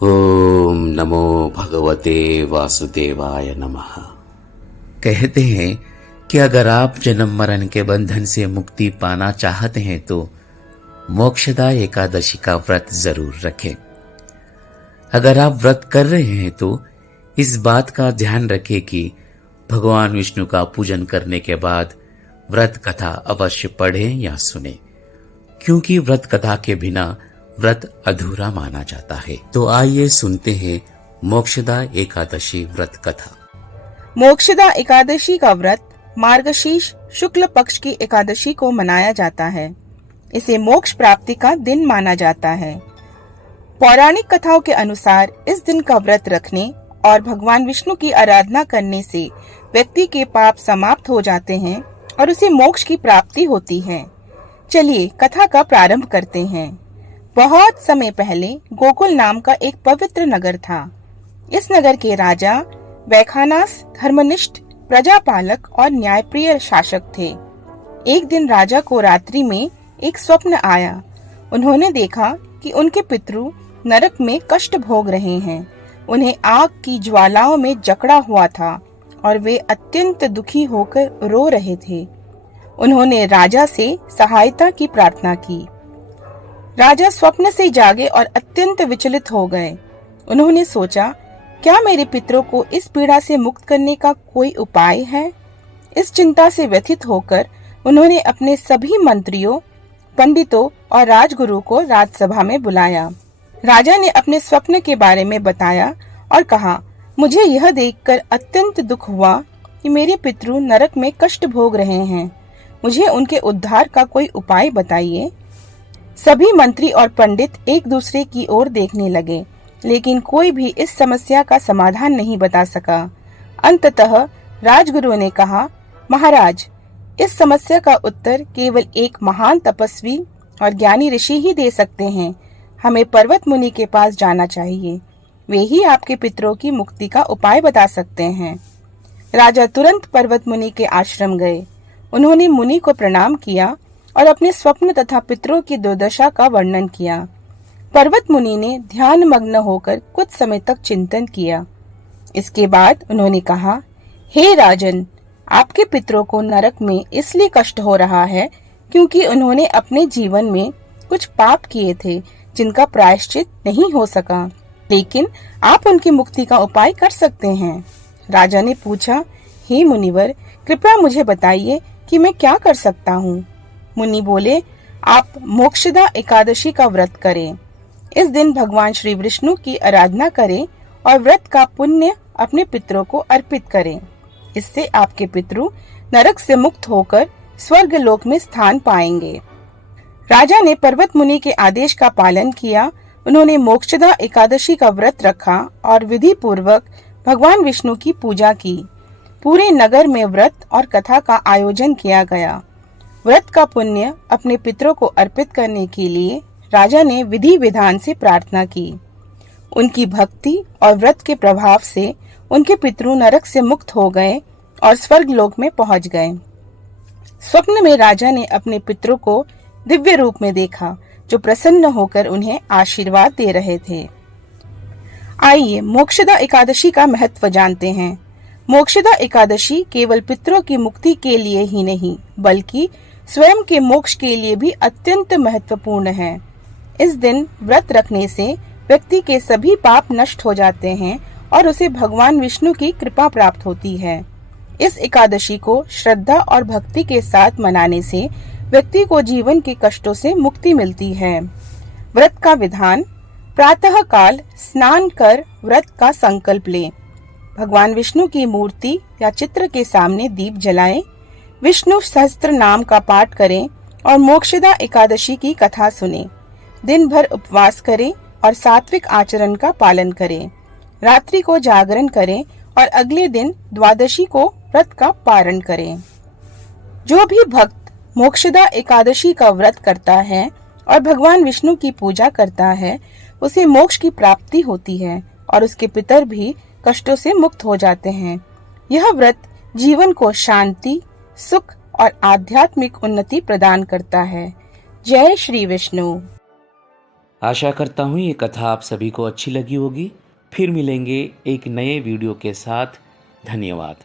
ओम नमो भगवते वासुदेवाय नमः। कहते हैं कि अगर आप जन्म मरण के बंधन से मुक्ति पाना चाहते हैं तो मोक्षदा एकादशी का व्रत जरूर रखें। अगर आप व्रत कर रहे हैं तो इस बात का ध्यान रखें कि भगवान विष्णु का पूजन करने के बाद व्रत कथा अवश्य पढ़ें या सुने, क्योंकि व्रत कथा के बिना व्रत अधूरा माना जाता है। तो आइए सुनते हैं मोक्षदा एकादशी व्रत कथा। मोक्षदा एकादशी का व्रत मार्गशीर्ष शुक्ल पक्ष की एकादशी को मनाया जाता है। इसे मोक्ष प्राप्ति का दिन माना जाता है। पौराणिक कथाओं के अनुसार इस दिन का व्रत रखने और भगवान विष्णु की आराधना करने से व्यक्ति के पाप समाप्त हो जाते हैं और उसे मोक्ष की प्राप्ति होती है। चलिए कथा का प्रारंभ करते हैं। बहुत समय पहले गोकुल नाम का एक पवित्र नगर था। इस नगर के राजा वैखानस धर्मनिष्ठ, प्रजापालक और न्यायप्रिय शासक थे। एक दिन राजा को रात्रि में एक स्वप्न आया। उन्होंने देखा कि उनके पितरु नरक में कष्ट भोग रहे हैं। उन्हें आग की ज्वालाओं में जकड़ा हुआ था और वे अत्यंत दुखी होकर रो रहे थे। उन्होंने राजा से सहायता की प्रार्थना की। राजा स्वप्न से जागे और अत्यंत विचलित हो गए। उन्होंने सोचा, क्या मेरे पितरों को इस पीड़ा से मुक्त करने का कोई उपाय है? इस चिंता से व्यथित होकर उन्होंने अपने सभी मंत्रियों, पंडितों और राजगुरु को राजसभा में बुलाया। राजा ने अपने स्वप्न के बारे में बताया और कहा, मुझे यह देखकर अत्यंत दुख हुआ कि मेरे पितरु नरक में कष्ट भोग रहे हैं। मुझे उनके उद्धार का कोई उपाय बताइए। सभी मंत्री और पंडित एक दूसरे की ओर देखने लगे, लेकिन कोई भी इस समस्या का समाधान नहीं बता सका। अंततः राजगुरु ने कहा, महाराज, इस समस्या का उत्तर केवल एक महान तपस्वी और ज्ञानी ऋषि ही दे सकते हैं। हमें पर्वत मुनि के पास जाना चाहिए। वे ही आपके पितरों की मुक्ति का उपाय बता सकते हैं। राजा तुरंत पर्वत मुनि के आश्रम गए। उन्होंने मुनि को प्रणाम किया और अपने स्वप्न तथा पितरों की दुर्दशा का वर्णन किया। पर्वत मुनि ने ध्यान मग्न होकर कुछ समय तक चिंतन किया। इसके बाद उन्होंने कहा, हे राजन, आपके पितरों को नरक में इसलिए कष्ट हो रहा है क्योंकि उन्होंने अपने जीवन में कुछ पाप किए थे जिनका प्रायश्चित नहीं हो सका, लेकिन आप उनकी मुक्ति का उपाय कर सकते हैं। राजा ने पूछा, हे मुनिवर, कृपया मुझे बताइए कि मैं क्या कर सकता हूँ। मुनि बोले, आप मोक्षदा एकादशी का व्रत करें। इस दिन भगवान श्री विष्णु की आराधना करें और व्रत का पुण्य अपने पितरों को अर्पित करें। इससे आपके पितरु नरक से मुक्त होकर स्वर्ग लोक में स्थान पाएंगे। राजा ने पर्वत मुनि के आदेश का पालन किया। उन्होंने मोक्षदा एकादशी का व्रत रखा और विधि पूर्वक भगवान विष्णु की पूजा की। पूरे नगर में व्रत और कथा का आयोजन किया गया। व्रत का पुण्य अपने पितरों को अर्पित करने के लिए राजा ने विधि विधान से प्रार्थना की। उनकी भक्ति और व्रत के प्रभाव से उनके पितरु नरक से मुक्त हो गए और स्वर्ग लोक में पहुंच गए। स्वप्न में राजा ने अपने पितरों को दिव्य रूप में देखा, जो प्रसन्न होकर उन्हें आशीर्वाद दे रहे थे। आइए मोक्षदा एकादशी का महत्व जानते हैं। मोक्षदा एकादशी केवल पितरों की मुक्ति के लिए ही नहीं, बल्कि स्वयं के मोक्ष के लिए भी अत्यंत महत्वपूर्ण है। इस दिन व्रत रखने से व्यक्ति के सभी पाप नष्ट हो जाते हैं और उसे भगवान विष्णु की कृपा प्राप्त होती है। इस एकादशी को श्रद्धा और भक्ति के साथ मनाने से व्यक्ति को जीवन के कष्टों से मुक्ति मिलती है। व्रत का विधान: प्रातः काल स्नान कर व्रत का संकल्प लें। भगवान विष्णु की मूर्ति या चित्र के सामने दीप जलाएं। विष्णु सहस्त्र नाम का पाठ करें और मोक्षदा एकादशी की कथा सुनें। दिन भर उपवास करें और सात्विक आचरण का पालन करें। रात्रि को जागरण करें और अगले दिन द्वादशी को व्रत का पारण करें। जो भी भक्त मोक्षदा एकादशी का व्रत करता है और भगवान विष्णु की पूजा करता है, उसे मोक्ष की प्राप्ति होती है और उसके पितर भी कष्टों से मुक्त हो जाते हैं। यह व्रत जीवन को शांति, सुख और आध्यात्मिक उन्नति प्रदान करता है। जय श्री विष्णु। आशा करता हूँ ये कथा आप सभी को अच्छी लगी होगी। फिर मिलेंगे एक नए वीडियो के साथ। धन्यवाद।